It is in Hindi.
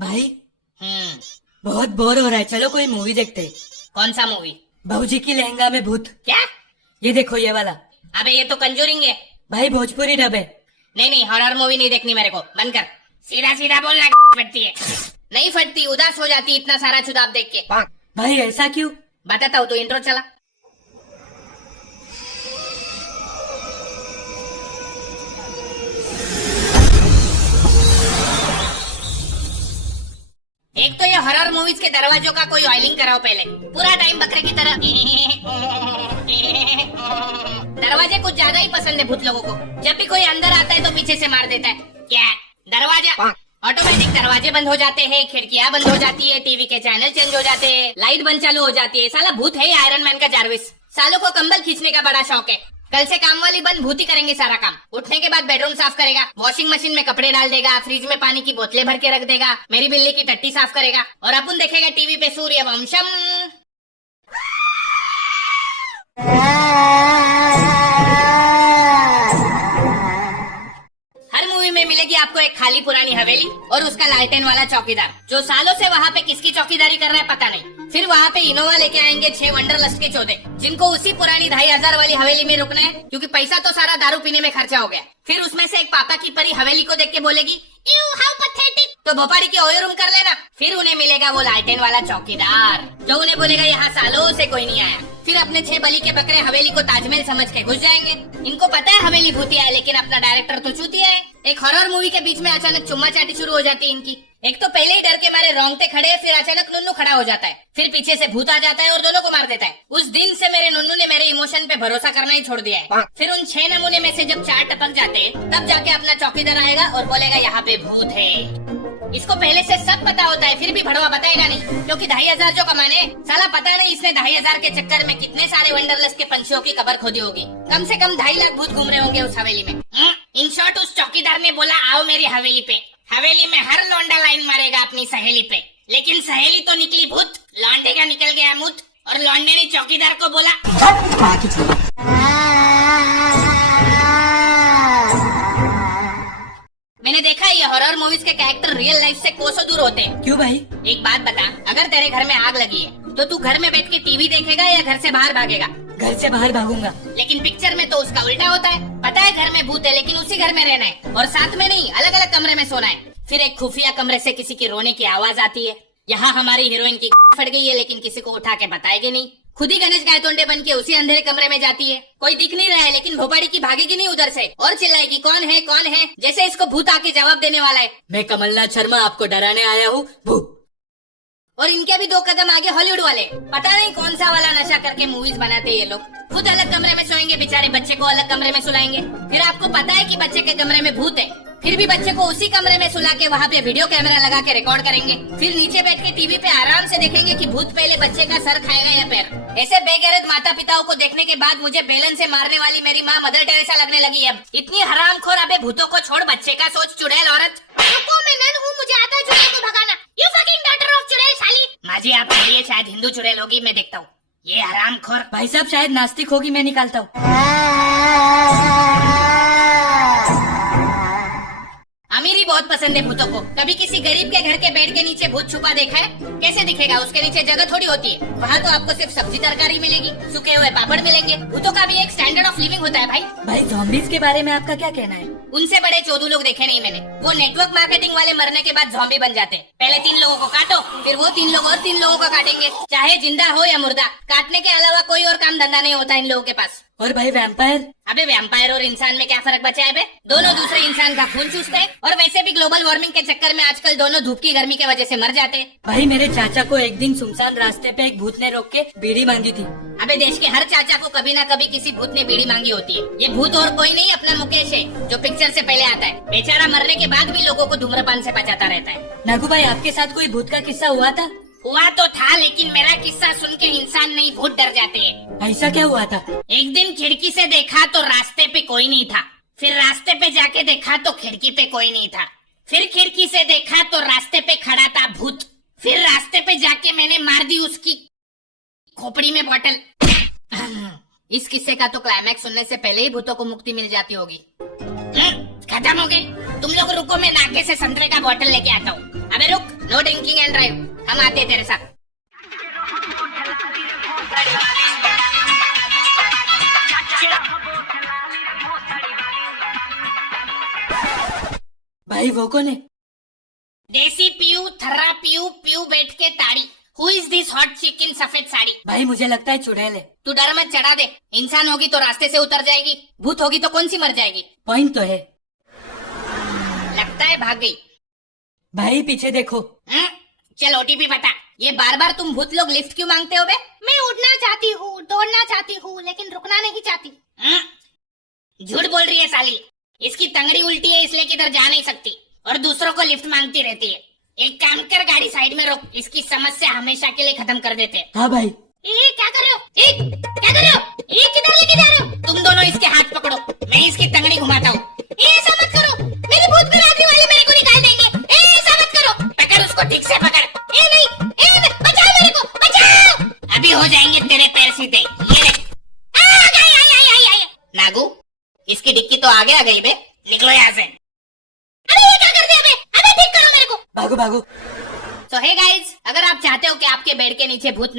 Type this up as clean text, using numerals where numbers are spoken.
भाई हम्म। बहुत बोर हो रहा है, चलो कोई मूवी देखते हैं। कौन सा मूवी? बाबूजी की लहंगा में भूत। क्या? ये देखो ये वाला। अबे ये तो कंजूरिंग है। भाई भोजपुरी डब है। नहीं नहीं, हॉरर मूवी नहीं देखनी मेरे को, बंद कर। सीधा सीधा बोलना फटती है। नहीं फटती, उदास हो जाती इतना सारा चुदाब देख के। भाई ऐसा क्यों? बताता हूँ, तो इंट्रो चला। एक तो ये हॉरर मूवीज के दरवाजों का कोई ऑयलिंग कराओ पहले। पूरा टाइम बकरे की तरह दरवाजे कुछ ज्यादा ही पसंद है भूत लोगों को। जब भी कोई अंदर आता है तो पीछे से मार देता है। क्या दरवाजा? ऑटोमेटिक दरवाजे बंद हो जाते हैं, खिड़कियां बंद हो जाती है, टीवी के चैनल चेंज हो जाते हैं, लाइट बंद चालू हो जाती है। साला भूत है आयरन मैन का जारविस। सालों को कंबल खींचने का बड़ा शौक है। कल से काम वाली बंद भूती करेंगे सारा काम। उठने के बाद बेडरूम साफ करेगा, वॉशिंग मशीन में कपड़े डाल देगा, फ्रिज में पानी की बोतलें भर के रख देगा, मेरी बिल्ली की टट्टी साफ करेगा, और अपन देखेगा टीवी पे सूर्यवंशम। हर मूवी में मिलेगी आपको एक खाली पुरानी हवेली और उसका लालटेन वाला चौकीदार, जो सालों से वहाँ पे किसकी चौकीदारी कर रहा है पता नहीं। फिर वहाँ पे इनोवा लेके आएंगे 6 वंडरलस्ट के चौधे, जिनको उसी पुरानी 2500 वाली हवेली में रुकना है, क्योंकि पैसा तो सारा दारू पीने में खर्चा हो गया। फिर उसमें से एक पापा की परी हवेली को देख के बोलेगी, "Ew, how pathetic!" तो भोपाड़ी के ओयो रूम कर लेना। फिर उन्हें मिलेगा वो लालटेन वाला चौकीदार, जो उन्हें बोलेगा यहाँ सालों से कोई नहीं आया। फिर अपने 6 बलि के बकरे हवेली को ताजमहल समझ के घुस जाएंगे। इनको पता है हवेली भूतिया है, लेकिन अपना डायरेक्टर तो चूतिया है। एक हॉरर मूवी के बीच में अचानक चुम्मा चाटी शुरू हो जाती है इनकी। एक तो पहले ही डर के मारे रोंगटे खड़े, फिर अचानक नुन्नू खड़ा हो जाता है, फिर पीछे से भूत आ जाता है और दोनों को मार देता है। उस दिन से मेरे नुन्नू ने मेरे इमोशन पे भरोसा करना ही छोड़ दिया है। फिर उन 6 नमूने में से जब 4 टपक जाते हैं, तब जाके अपना चौकीदार आएगा और बोलेगा यहाँ पे भूत है। इसको पहले से सब पता होता है, फिर भी भड़वा बताएगा नहीं, क्योंकि 2500 जो कमाने, साला पता नहीं इसने 2500 के चक्कर में कितने सारे वंडरलस्ट के पंछियों की कबर खोदी होगी। कम से कम 2.5 लाख भूत घूम रहे होंगे उस हवेली में। इन शॉर्ट उस चौकीदार ने बोला, आओ मेरी हवेली पे। हवेली में हर लौंडा लाइन मारेगा अपनी सहेली पे, लेकिन सहेली तो निकली भूत, लौंडे का निकल गया मुत, और लौंडे ने चौकीदार को बोला, मैंने देखा ये हॉरर मूवीज के कैरेक्टर रियल लाइफ से कोसों दूर होते हैं। क्यों भाई? एक बात बता, अगर तेरे घर में आग लगी है तो तू घर में बैठ के टीवी देखेगा या घर से बाहर भागेगा? घर से बाहर भागूंगा। लेकिन पिक्चर में तो उसका उल्टा होता है। पता है घर में भूत है, लेकिन उसी घर में रहना है, और साथ में नहीं, अलग अलग कमरे में सोना है। फिर एक खुफिया कमरे से किसी की रोने की आवाज आती है। यहाँ हमारी हीरोइन की फट गई है, लेकिन किसी को उठा के बताएगी नहीं। खुद ही गणेश गायतोंडे बन के उसी अंधेरे कमरे में जाती है। कोई दिख नहीं रहा है, लेकिन भोपाड़ी की भागेगी नहीं उधर से और चिल्लाएगी, कौन है कौन है, जैसे इसको भूत आके जवाब देने वाला है। मैं कमलनाथ शर्मा आपको डराने आया हूँ भूत। और इनके भी 2 कदम आगे हॉलीवुड वाले। पता नहीं कौन सा वाला नशा करके मूवीज बनाते ये लोग। खुद अलग कमरे में सोएंगे बेचारे, बच्चे को अलग कमरे में सुलाएंगे। फिर आपको पता है कि बच्चे के कमरे में भूत है, फिर भी बच्चे को उसी कमरे में सुला के वहाँ पे वीडियो कैमरा लगा के रिकॉर्ड करेंगे। फिर नीचे बैठ के टीवी पे आराम से देखेंगे कि भूत पहले बच्चे का सर खाएगा या पैर। ऐसे बेगैरत माता पिताओं को देखने के बाद मुझे बेलन से मारने वाली मेरी माँ मदर टेरेसा लगने लगी। अब इतनी हरामखोर, अबे भूतों को छोड़, बच्चे का सोच चुड़ैल औरत। रुको, मैं नन हूँ, मुझे आता है चुड़ैल को भगाना। यू फकिंग डॉटर ऑफ चुड़ैल साली। माजी आप ये शायद हिंदू चुड़ैल होगी, मैं देखता हूँ। ये हरामखोर। भाई साहब शायद नास्तिक होगी, मैं निकालता हूँ। अमीरी बहुत पसंद है भूतों को। कभी किसी गरीब के घर के बेड के नीचे भूत छुपा देखा है? कैसे दिखेगा? उसके नीचे जगह थोड़ी होती है। वहाँ तो आपको सिर्फ सब्जी तरकारी मिलेगी, सूखे हुए पापड़ मिलेंगे। भूतों का भी एक स्टैंडर्ड ऑफ लिविंग होता है भाई। भाई ज़ॉम्बीज के बारे में आपका क्या कहना है? उनसे बड़े चोदू लोग देखे नहीं मैंने। वो नेटवर्क मार्केटिंग वाले मरने के बाद ज़ॉम्बी बन जाते हैं। पहले 3 लोगों को काटो, फिर वो 3 लोग और 3 लोगों को काटेंगे, चाहे जिंदा हो या मुर्दा। काटने के अलावा कोई और काम धंधा नहीं होता इन लोगों के पास। और भाई वैम्पायर? अबे वैम्पायर और इंसान में क्या फर्क बचा है बे? दोनों दूसरे इंसान का खून चूसते हैं, और वैसे भी ग्लोबल वार्मिंग के चक्कर में आजकल दोनों धूप की गर्मी की वजह से मर जाते हैं। भाई मेरे चाचा को एक दिन सुनसान रास्ते पे एक भूत ने रोक के बीड़ी मांगी थी। अबे देश के हर चाचा को कभी ना कभी किसी भूत ने बीड़ी मांगी होती है। ये भूत और कोई नहीं, अपना मुकेश है, जो पिक्चर से पहले आता है। बेचारा मरने के बाद भी लोगों को धूम्रपान से बचाता रहता है। नागू भाई आपके साथ कोई भूत का किस्सा हुआ था? हुआ तो था, लेकिन मेरा किस्सा सुन के इंसान नहीं भूत डर जाते हैं। ऐसा क्या हुआ था? एक दिन खिड़की से देखा तो रास्ते पे कोई नहीं था। फिर रास्ते पे जाके देखा तो खिड़की पे कोई नहीं था। फिर खिड़की से देखा तो रास्ते पे खड़ा था भूत। फिर रास्ते पे जाके मैंने मार दी उसकी खोपड़ी में बॉटल। इस किस्से का तो क्लाइमैक्स सुनने से पहले ही भूतों को मुक्ति मिल जाती होगी। खत्म हो गई। तुम लोग रुको, मैं नाके से संतरे का बॉटल लेके आता हूँ। अबे रुक, नो ड्रिंकिंग एंड ड्राइव, हम आते हैं तेरे साथ। भाई वो कौन है? देसी पीयू, थर्रा पीयू, पीयू बैठ के ताड़ी। हु इज दिस हॉट चिक इन सफेद साड़ी? भाई मुझे लगता है चुड़ैल है। तू डर मत, चढ़ा दे। इंसान होगी तो रास्ते से उतर जाएगी, भूत होगी तो कौन सी मर जाएगी। पॉइंट तो है। लगता है भाग गई। भाई पीछे देखो। चल ओटीपी बता। ये बार बार तुम भूत लोग लिफ्ट क्यों मांगते हो बे? मैं उड़ना चाहती हूँ, दौड़ना चाहती हूँ, लेकिन रुकना नहीं चाहती। झूठ बोल रही है साली। इसकी तंगड़ी उल्टी है इसलिए किधर जा नहीं सकती और दूसरों को लिफ्ट मांगती रहती है। एक काम कर, गाड़ी साइड में रोक, इसकी समस्या हमेशा के लिए खत्म कर देते हैं। हाँ भाई। क्या कर रहे हो? क्या कर रहे हो? किधर लेके जा रहे हो? तुम दोनों इसके हाथ पकड़ो, मैं इसकी तंगड़ी घुमाता हूँ। ऐसा मत करो, मेरी भूत बिरादरी वाले मेरे को निकाल देंगे। ऐसा मत करो, पकड़ उसको, ठीक से पकड़। नहीं, बचाओ मेरे को, बचाओ। अभी हो जाएंगे तेरे पैर सीधे। ये ले। नागू, इसकी डिक्की तो आगे आ गई बे, निकलो यहाँ से। अरे ये क्या कर दिया बे? अबे ठीक करो मेरे को। भागो भागो। तो हे गाइज, अगर आप चाहते हो कि आपके बेड के नीचे भूत